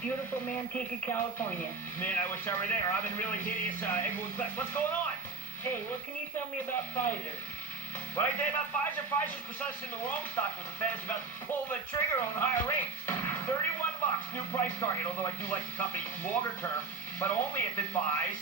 beautiful Manteca, California. Man, I wish I were there. I've been really hideous. Englewood Cliffs. What's going on? Hey, what can you tell me about Pfizer? What I tell you about Pfizer? Pfizer's precisely in the wrong stock with the fans about to pull the trigger on higher rates. $31, new price target, although I do like the company longer term, but only if it buys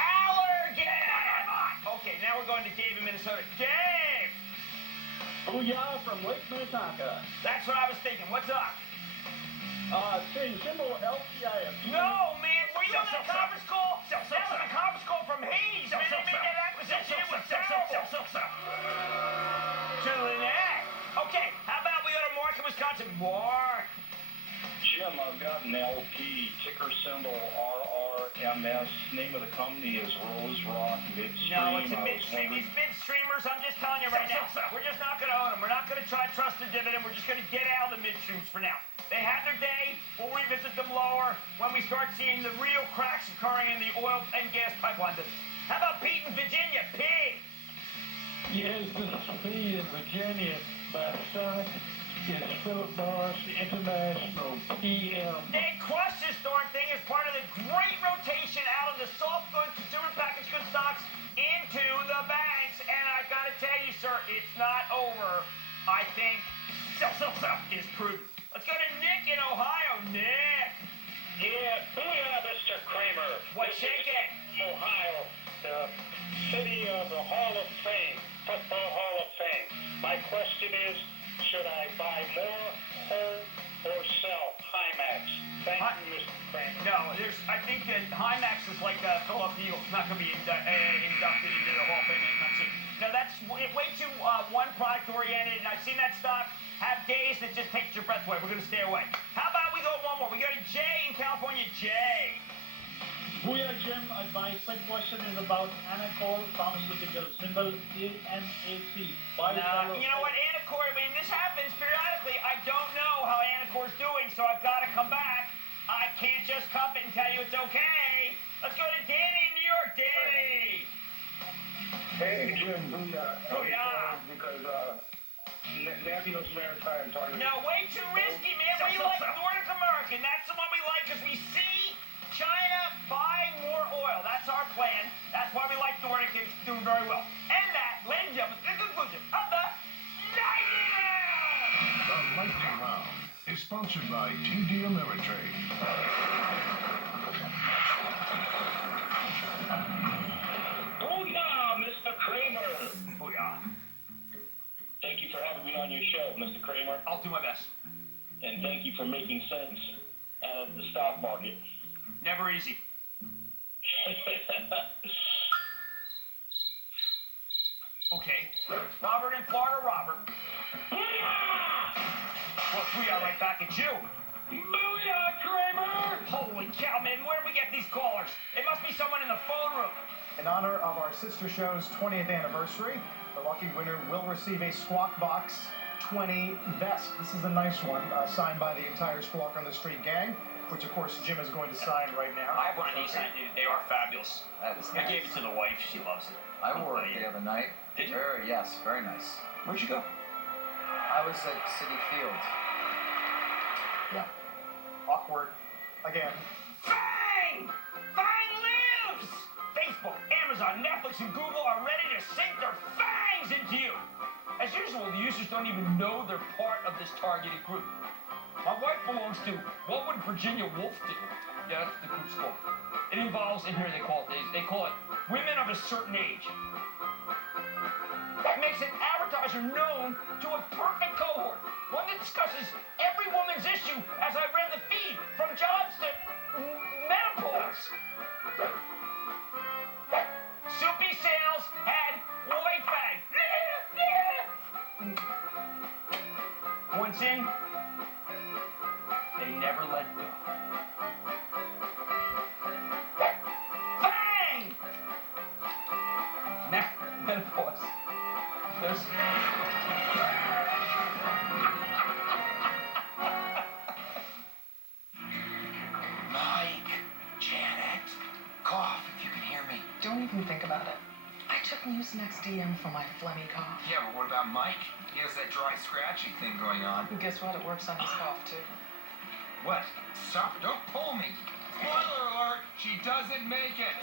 Allergan! Okay, now we're going to Dave in Minnesota. Dave! Booyah from Lake Minnetonka. That's what I was thinking. What's up? Change symbol LTIF. No, man, were you on that conference call? That was a conference call from Hades. Man, they made that acquisition. It was terrible. Okay, how about we go to Mark in Wisconsin? Mark. Jim, I've got an LP, ticker symbol RRMS. Name of the company is Rose Rock Midstream. No, it's a midstream. These midstreamers, I'm just telling you right now, we're just not going to own them. We're not going to try to trust a dividend. We're just going to get out of the midstreams for now. They had their day. We'll revisit them lower when we start seeing the real cracks occurring in the oil and gas pipeline business. How about Pete in Virginia? Pete! Yes, this is Pete in Virginia. My son is Philip Morris International PM. They crushed this darn thing as part of the great rotation out of the soft goods, consumer packaged goods stocks into the banks. And I got to tell you, sir, it's not over. I think sell is prudent. Let's go to Nick in Ohio. Nick. Yeah, booyah, Mr. Kramer. What's shaking? Ohio, the city of the Hall of Fame, Football Hall of Fame. My question is, should I buy more, hold, or sell Himax? Thank you, Mr. Kramer. No, I think that Himax is like Philadelphia Eagles. Not going to be inducted into the Hall of Fame anytime soon. No, that's way too one product oriented, and I've seen that stock have days that just takes your breath away. We're going to stay away. How about we go one more? We go to Jay in California. Jay. Booyah, Jim. My quick question is about Anacor Pharmaceutical, symbol ANAC. No, you know what, Anacor, I mean, this happens periodically. I don't know how Anacor's doing, so I've got to come back. I can't just cup it and tell you it's okay. Let's go to Danny in New York. Danny. Hey, Jim, booyah. Booyah. Because, Navios Maritime target. No, way too risky, man. We like Nordic American. That's the one we like because we see China buy more oil. That's our plan. That's why we like Nordic. It's doing very well. And that, ladies and gentlemen, the conclusion of the Lightning Round. The Lightning Round is sponsored by TD Ameritrade. Booyah, Mr. Kramer. Booyah. Thank you for having me on your show, Mr. Kramer. I'll do my best. And thank you for making sense out of the stock market. Never easy. Okay. Robert in Florida. Robert. Well, we are right back at you. Booyah, Kramer! Holy cow, man. Where do we get these callers? It must be someone in the phone room. In honor of our sister show's 20th anniversary, the lucky winner will receive a Squawk Box 20 vest. This is a nice one, signed by the entire Squawk on the Street gang, which of course Jim is going to sign right now. I have one of these. They are fabulous. That is I nice. gave it to the wife. She loves it. I wore it the other night. Did you? Yes, very nice. Where'd you go? I was at City Field. Yeah. Awkward. Again. Fang! Fang lives! Facebook, Amazon, Netflix, and Google are ready to sink their fangs into you. As usual, the users don't even know they're part of this targeted group. My wife belongs to What Would Virginia Woolf Do? Yeah, that's the group's called. It involves, in here they call it women of a certain age. It makes an advertiser known to a perfect cohort, one that discusses every woman's issue as I read the feed, from jobs to menopause. Soupy sales had white fang. Once in, they never let go. Fang! Menopause. There's... Mike, Janet, cough if you can hear me. Don't even think about it. I took Mucinex DM for my phlegmy cough. Yeah, but what about Mike? He has that dry, scratchy thing going on. And guess what? It works on his cough, too. What? Stop. Don't pull me. Spoiler alert, she doesn't make it.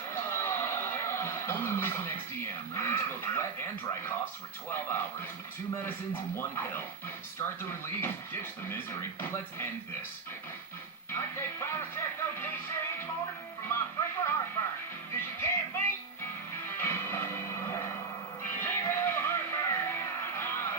Only Mucinex XDM relieves both wet and dry coughs for 12 hours with 2 medicines in 1 pill. Start the relief, ditch the misery. Let's end this. I take Prilosec OTC each morning for my frequent heartburn. Because you can't beat zero heartburn.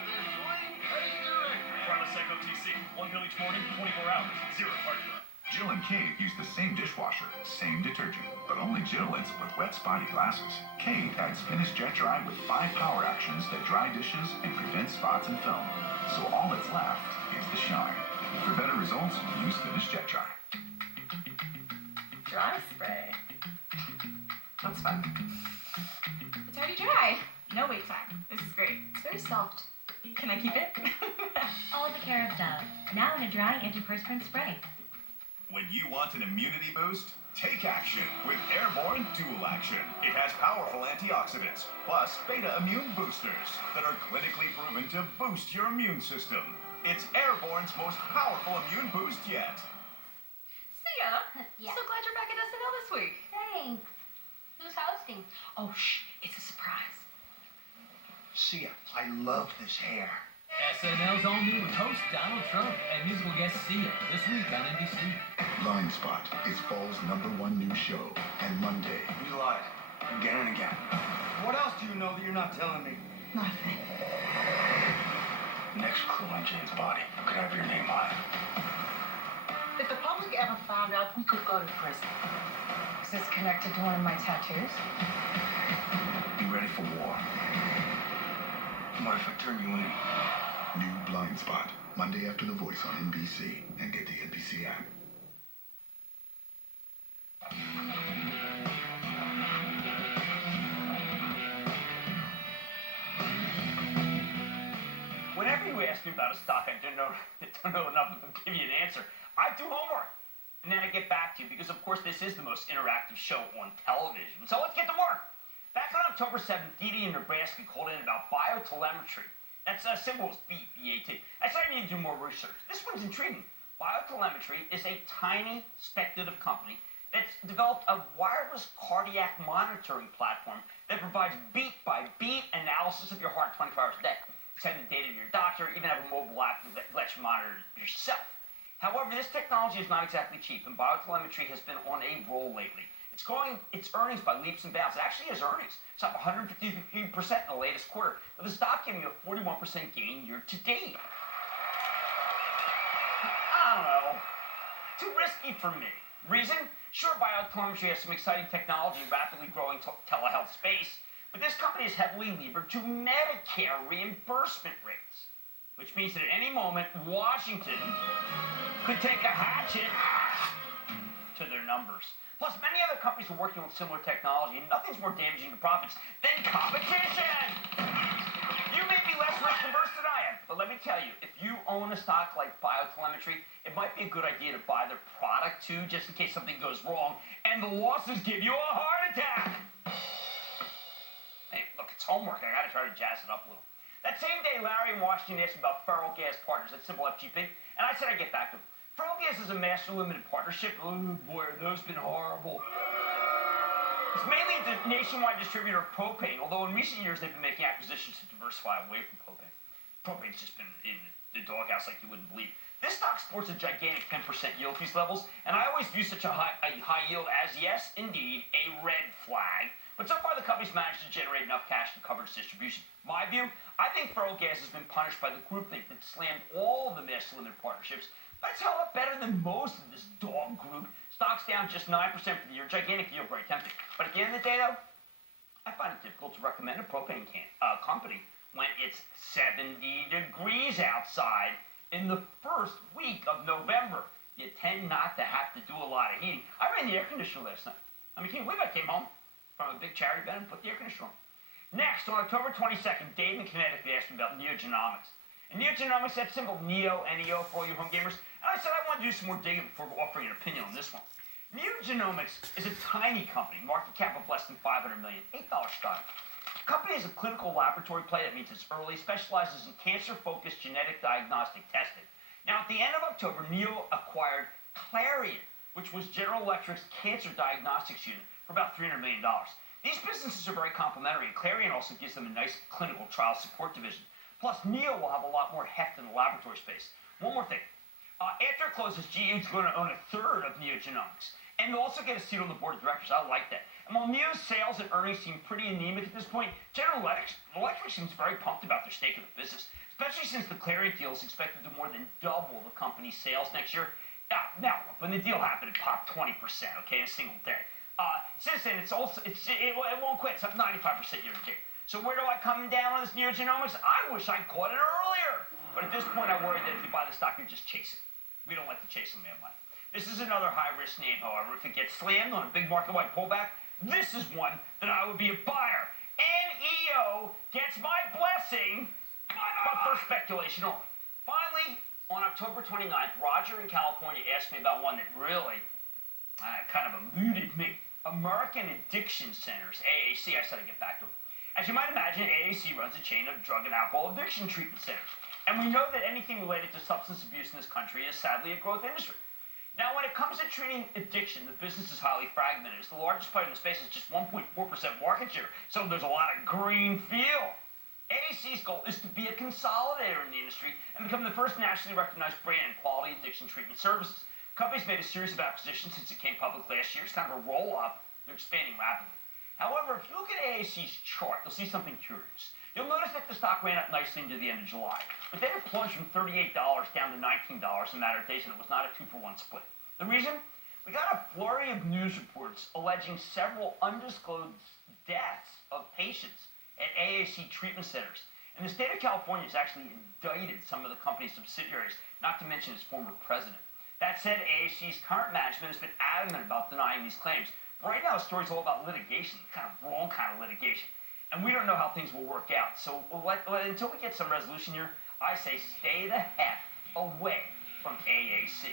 The sweet taste of it. Prilosec OTC, 1 pill each morning, 24 hours, zero heartburn. Jill and Kate use the same dishwasher, same detergent, but only Jill ends up with wet, spotty glasses. Kate adds Finish Jet Dry with 5 power actions that dry dishes and prevent spots and film. So all that's left is the shine. For better results, use Finish Jet Dry. Dry spray. That's fun. It's already dry. No wait time. This is great. It's very soft. Can I keep it? All the care of Dove. Now in a dry antiperspirant spray. When you want an immunity boost, take action with Airborne Dual Action. It has powerful antioxidants, plus beta immune boosters that are clinically proven to boost your immune system. It's Airborne's most powerful immune boost yet. See ya. Yeah. So glad you're back at SNL this week. Thanks. Who's hosting? Oh, shh. It's a surprise. See ya. I love this hair. SNL's all new with host Donald Trump and musical guest Sia this week on NBC. Blind Spot is fall's #1 new show, and Monday. You lied. Again and again. What else do you know that you're not telling me? Nothing. Next clue on Jane's body could have your name on it. If the public ever found out, we could go to prison. Is this connected to one of my tattoos? Be ready for war. What if I turn you in? New Blind Spot, Monday after The Voice on NBC, and get the NBC app. Whenever you ask me about a stock I don't know enough to give you an answer, I do homework. And then I get back to you because, of course, this is the most interactive show on television. So let's get to work. Back on October 7th, Dee in Nebraska called in about biotelemetry. That's symbol is B, B-A-T. I said I need to do more research. This one's intriguing. Biotelemetry is a tiny, speculative company that's developed a wireless cardiac monitoring platform that provides beat-by-beat analysis of your heart 24 hours a day. Send the data to your doctor, even have a mobile app that lets you monitor it yourself. However, this technology is not exactly cheap, and biotelemetry has been on a roll lately. It's growing its earnings by leaps and bounds. It actually has earnings. It's up 153% in the latest quarter, with the stock giving a 41% gain year to date. I don't know. Too risky for me. Reason? Sure, biotelemetry has some exciting technology in rapidly growing telehealth space, but this company is heavily levered to Medicare reimbursement rates, which means that at any moment, Washington could take a hatchet to their numbers. Plus, many other companies are working on similar technology, and nothing's more damaging to profits than competition! You may be less risk-averse than I am, but let me tell you, if you own a stock like biotelemetry, it might be a good idea to buy their product, too, just in case something goes wrong, and the losses give you a heart attack! Hey, look, it's homework. I gotta try to jazz it up a little. That same day, Larry in Washington asked me about Feral Gas Partners, that's symbol FGP, and I said I'd get back to him. Feral Gas is a master limited partnership. Oh boy, are those been horrible. It's mainly the nationwide distributor of propane, although in recent years they've been making acquisitions to diversify away from propane. Propane's just been in the doghouse like you wouldn't believe. This stock sports a gigantic 10% yield at these levels, and I always view such a high yield as, yes, indeed, a red flag. But so far the company's managed to generate enough cash to cover its distribution. My view, I think Feral Gas has been punished by the groupthink that slammed all the master limited partnerships. But it's held up better than most of this dog group. Stock's down just 9% for the year. Gigantic yield, very tempting. But at the end of the day, though, I find it difficult to recommend a propane company when it's 70 degrees outside in the first week of November. You tend not to have to do a lot of heating. I ran the air conditioner last night. I mean, can you believe I came home from a big charity event and put the air conditioner on? Next, on October 22nd, Dave in Connecticut asked me about NeoGenomics. And NeoGenomics, that symbol Neo, N-E-O, for all you home gamers. And I said I want to do some more digging before offering an opinion on this one. NeoGenomics is a tiny company, market cap of less than $500 million, $8 stock. The company is a clinical laboratory play. That means it's early, specializes in cancer-focused genetic diagnostic testing. Now, at the end of October, Neo acquired Clarion, which was General Electric's cancer diagnostics unit, for about $300 million. These businesses are very complementary, and Clarion also gives them a nice clinical trial support division. Plus, NEO will have a lot more heft in the laboratory space. One more thing. After it closes, GE is going to own a third of NeoGenomics, and they'll also get a seat on the board of directors. I like that. And while Neo's sales and earnings seem pretty anemic at this point, General Electric seems very pumped about their stake in the business, especially since the Clarion deal is expected to more than double the company's sales next year. Now, when the deal happened, it popped 20%, okay, in a single day. Since then, it won't quit. It's up 95% year to date. So where do I come down on this NeoGenomics? I wish I'd caught it earlier. But at this point, I worry that if you buy the stock, you just chase it. We don't like to chase them, man. This is another high-risk name, however. If it gets slammed on a big market-wide pullback, this is one that I would be a buyer. NEO gets my blessing, but for speculation only. Finally, on October 29th, Roger in California asked me about one that really kind of eluded me. American Addiction Centers, AAC. I said I'd get back to it. As you might imagine, AAC runs a chain of drug and alcohol addiction treatment centers. And we know that anything related to substance abuse in this country is sadly a growth industry. Now, when it comes to treating addiction, the business is highly fragmented. It's the largest player in the space is just 1.4% market share, so there's a lot of green field. AAC's goal is to be a consolidator in the industry and become the first nationally recognized brand in quality addiction treatment services. The company's made a series of acquisitions since it came public last year. It's kind of a roll-up. They're expanding rapidly. However, if you look at AAC's chart, you'll see something curious. You'll notice that the stock ran up nicely into the end of July, but then it plunged from $38 down to $19 in a matter of days, and it was not a 2-for-1 split. The reason? We got a flurry of news reports alleging several undisclosed deaths of patients at AAC treatment centers. And the state of California has actually indicted some of the company's subsidiaries, not to mention its former president. That said, AAC's current management has been adamant about denying these claims. But right now, the story's all about litigation, kind of wrong kind of litigation. And we don't know how things will work out. So until we get some resolution here, I say stay the heck away from AAC.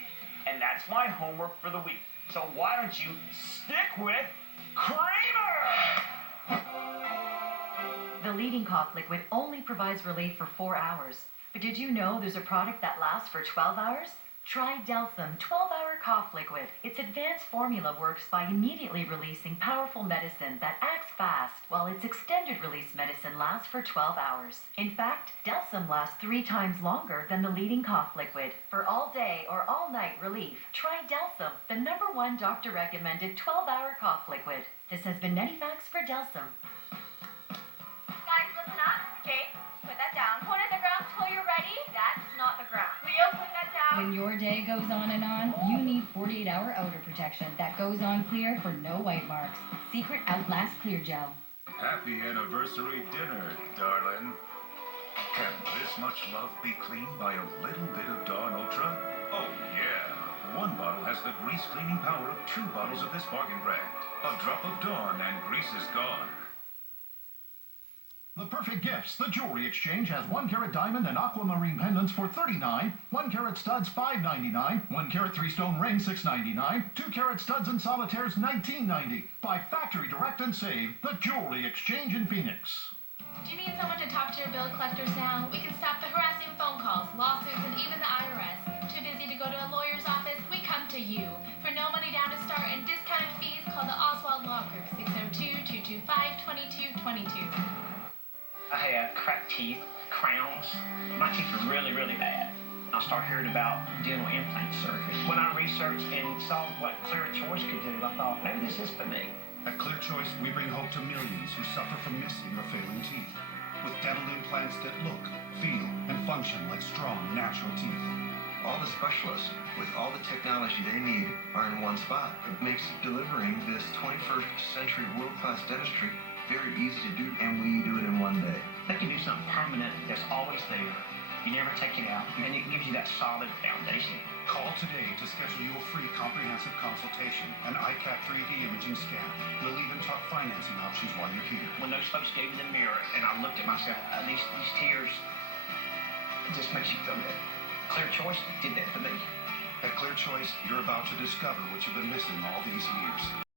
And that's my homework for the week. So why don't you stick with Kramer? The leading cough liquid only provides relief for 4 hours. But did you know there's a product that lasts for 12 hours? Try Delsym 12-Hour Cough Liquid. Its advanced formula works by immediately releasing powerful medicine that acts fast, while its extended-release medicine lasts for 12 hours. In fact, Delsym lasts 3 times longer than the leading cough liquid. For all-day or all-night relief, try Delsym, the #1 doctor-recommended 12-hour cough liquid. This has been Medifax for Delsym. Guys, listen up. Okay, put that down. Point at the ground till you're ready. That's not the ground. Leo, put that down. When your day goes on and on, you need 48-hour odor protection that goes on clear for no white marks. Secret Outlast Clear Gel. Happy anniversary dinner, darling. Can this much love be cleaned by a little bit of Dawn Ultra? Oh, yeah. 1 bottle has the grease cleaning power of 2 bottles of this bargain brand. A drop of Dawn and grease is gone. The perfect gifts. The Jewelry Exchange has 1-carat diamond and aquamarine pendants for $39, 1-carat studs $5.99, 1-carat 3-stone ring $6.99, 2-carat studs and solitaires $19.90. Buy factory direct and save. The Jewelry Exchange in Phoenix. Do you need someone to talk to your bill collectors now? We can stop the harassing phone calls, lawsuits, and even the IRS. Too busy to go to a lawyer's office? We come to you. For no money down to start and discounted fees, call the Oswald Law Group, 602-225-2222. I had cracked teeth, crowns. My teeth were really, really bad. I started hearing about dental implant surgery. When I researched and saw what Clear Choice could do, I thought, maybe this is for me. At Clear Choice, we bring hope to millions who suffer from missing or failing teeth. With dental implants that look, feel, and function like strong, natural teeth. All the specialists, with all the technology they need, are in one spot. It makes delivering this 21st century world-class dentistry very easy to do, and we do it in one day. They can do something permanent that's always there. You never take it out, and it gives you that solid foundation. Call today to schedule your free comprehensive consultation, an ICAT 3D imaging scan. We'll even talk financing options while you're here. When those folks gave me the mirror, and I looked at myself, these tears, it just makes you feel good. Clear Choice did that for me. At Clear Choice, you're about to discover what you've been missing all these years.